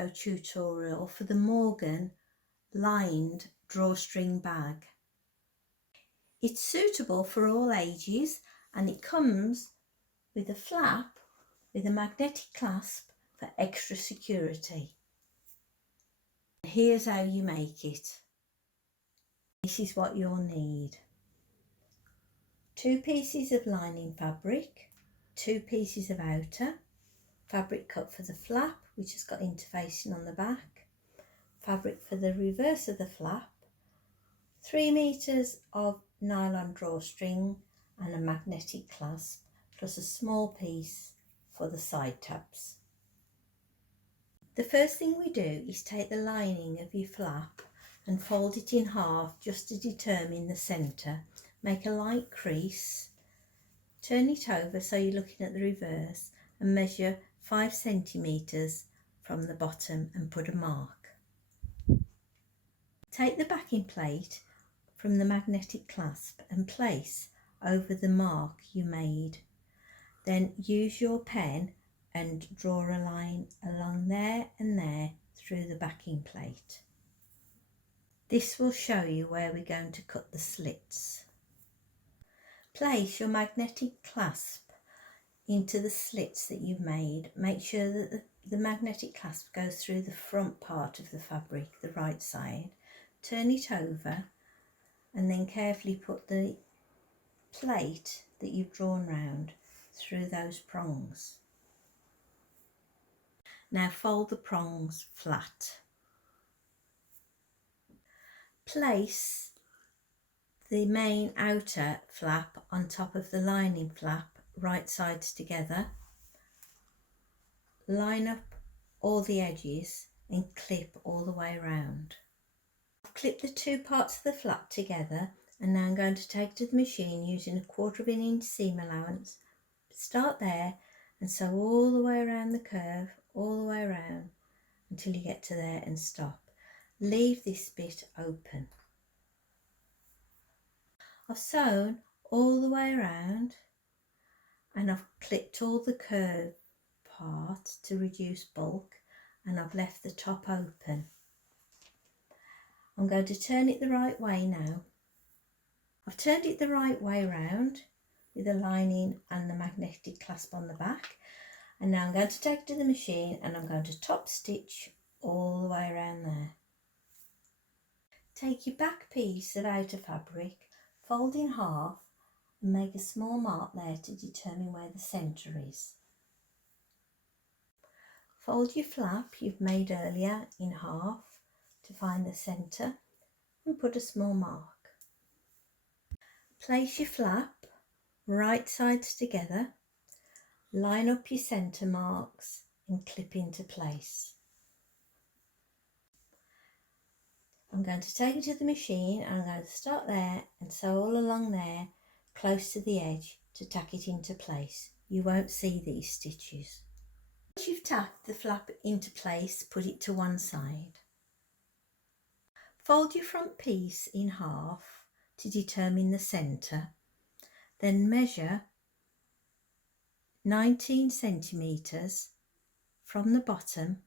video tutorial for the Morgan lined drawstring bag. It's suitable for all ages and it comes with a flap with a magnetic clasp for extra security. Here's how you make it. This is what you'll need. 2 pieces of lining fabric, 2 pieces of outer, fabric cut for the flap which has got interfacing on the back, fabric for the reverse of the flap, 3 meters of nylon drawstring and a magnetic clasp, plus a small piece for the side tabs. The first thing we do is take the lining of your flap and fold it in half just to determine the centre. Make a light crease, turn it over so you're looking at the reverse and measure 5 centimetres from the bottom and put a mark. Take the backing plate from the magnetic clasp and place over the mark you made. Then use your pen and draw a line along there and there through the backing plate. This will show you where we're going to cut the slits. Place your magnetic clasp into the slits that you've made. Make sure that the magnetic clasp goes through the front part of the fabric, the right side. Turn it over and then carefully put the plate that you've drawn round through those prongs. Now fold the prongs flat. Place the main outer flap on top of the lining flap, right sides together. Line up all the edges and clip all the way around. I've clipped the 2 parts of the flap together and now I'm going to take it to the machine using a 1/4 inch seam allowance. Start there and sew all the way around the curve, all the way around until you get to there and stop. Leave this bit open. I've sewn all the way around and I've clipped all the curve part to reduce bulk and I've left the top open. I'm going to turn it the right way now. I've turned it the right way round with the lining and the magnetic clasp on the back, and now I'm going to take it to the machine and I'm going to top stitch all the way around there. Take your back piece of outer fabric, fold in half and make a small mark there to determine where the centre is. Fold your flap you've made earlier in half to find the centre and put a small mark. Place your flap right sides together, line up your centre marks and clip into place. I'm going to take it to the machine and I'm going to start there and sew all along there close to the edge to tack it into place. You won't see these stitches. Once you've tacked the flap into place, put it to one side. Fold your front piece in half to determine the centre, then measure 19 centimetres from the bottom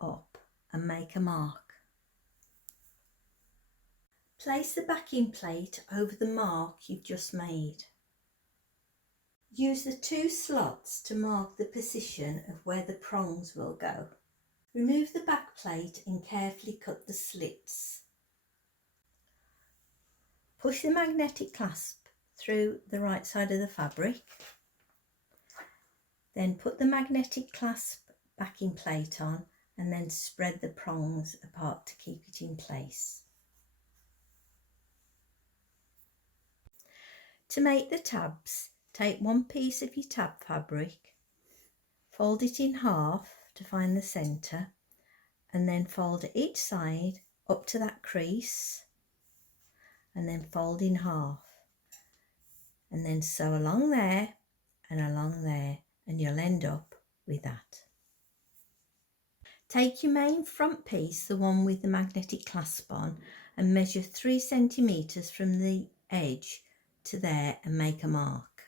up and make a mark. Place the backing plate over the mark you've just made. Use the 2 slots to mark the position of where the prongs will go. Remove the back plate and carefully cut the slits. Push the magnetic clasp through the right side of the fabric. Then put the magnetic clasp backing plate on and then spread the prongs apart to keep it in place. To make the tabs, take 1 piece of your tab fabric, fold it in half to find the centre and then fold each side up to that crease and then fold in half and then sew along there and you'll end up with that. Take your main front piece, the one with the magnetic clasp on, and measure 3 centimetres from the edge to there and make a mark.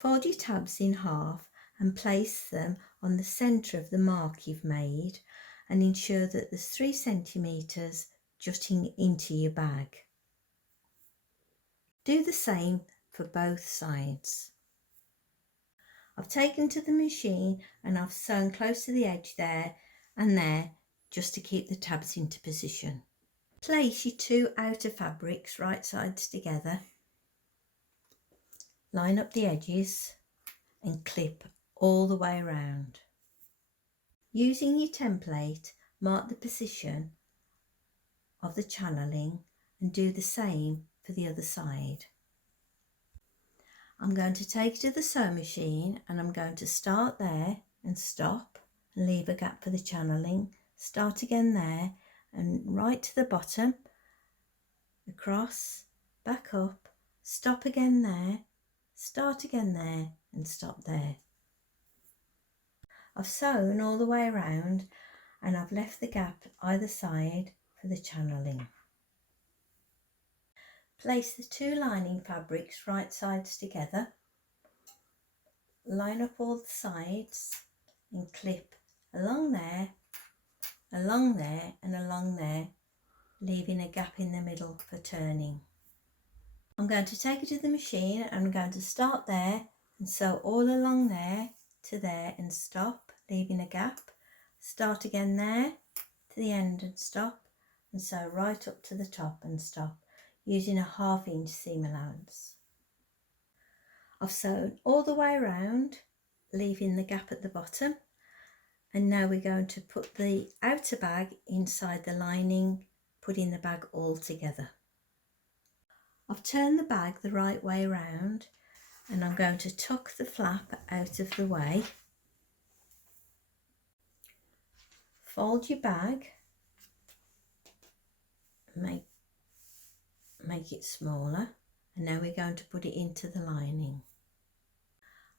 Fold your tabs in half and place them on the centre of the mark you've made and ensure that there's 3 centimetres jutting into your bag. Do the same for both sides. I've taken to the machine and I've sewn close to the edge there and there just to keep the tabs into position. Place your 2 outer fabrics right sides together, line up the edges and clip all the way around. Using your template, mark the position of the channeling and do the same for the other side. I'm going to take it to the sewing machine and I'm going to start there and stop and leave a gap for the channeling, start again there and right to the bottom, across, back up, stop again there, start again there and stop there. I've sewn all the way around and I've left the gap either side for the channeling. Place the 2 lining fabrics right sides together, line up all the sides and clip along there and along there, leaving a gap in the middle for turning. I'm going to take it to the machine and I'm going to start there and sew all along there to there and stop, leaving a gap, start again there to the end and stop, and sew right up to the top and stop, using a 1/2 inch seam allowance. I've sewn all the way around, leaving the gap at the bottom, and now we're going to put the outer bag inside the lining, putting the bag all together. I've turned the bag the right way around and I'm going to tuck the flap out of the way. Fold your bag, make it smaller, and now we're going to put it into the lining.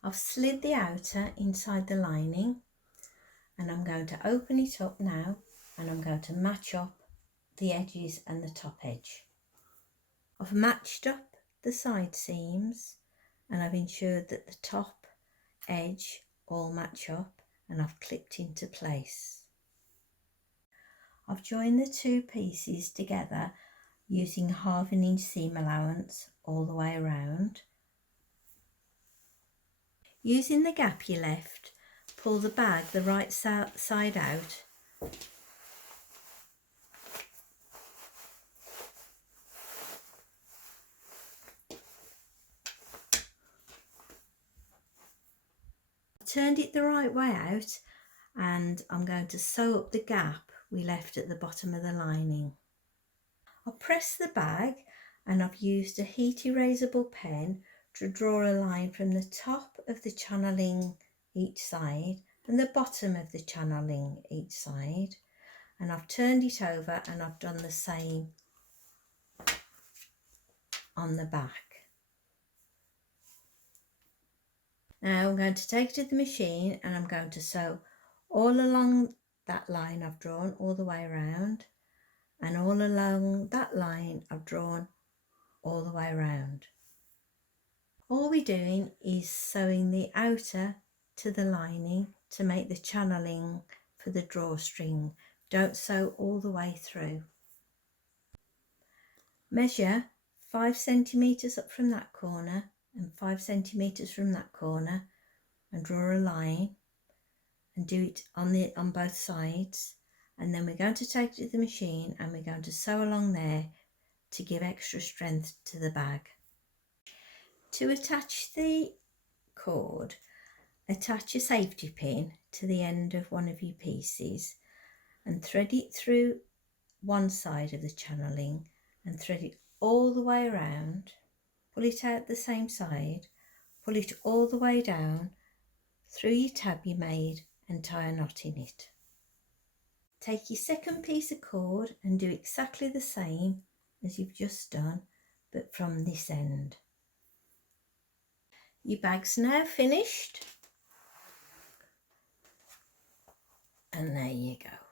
I've slid the outer inside the lining and I'm going to open it up now and I'm going to match up the edges and the top edge. I've matched up the side seams and I've ensured that the top edge all match up and I've clipped into place. I've joined the 2 pieces together using 1/2 inch seam allowance all the way around. Using the gap you left, pull the bag the right side out turned it the right way out and I'm going to sew up the gap we left at the bottom of the lining. I'll press the bag and I've used a heat erasable pen to draw a line from the top of the channeling each side and the bottom of the channeling each side, and I've turned it over and I've done the same on the back. Now I'm going to take it to the machine and I'm going to sew all along that line I've drawn all the way around, and all along that line I've drawn all the way around. All we're doing is sewing the outer to the lining to make the channeling for the drawstring. Don't sew all the way through. Measure 5 centimetres up from that corner and 5 centimetres from that corner and draw a line and do it on both sides, and then we're going to take it to the machine and we're going to sew along there to give extra strength to the bag. To attach the cord, attach a safety pin to the end of one of your pieces and thread it through one side of the channeling and thread it all the way around, pull it out the same side, pull it all the way down through your tab you made and tie a knot in it. Take your second piece of cord and do exactly the same as you've just done, but from this end. Your bag's now finished, and there you go.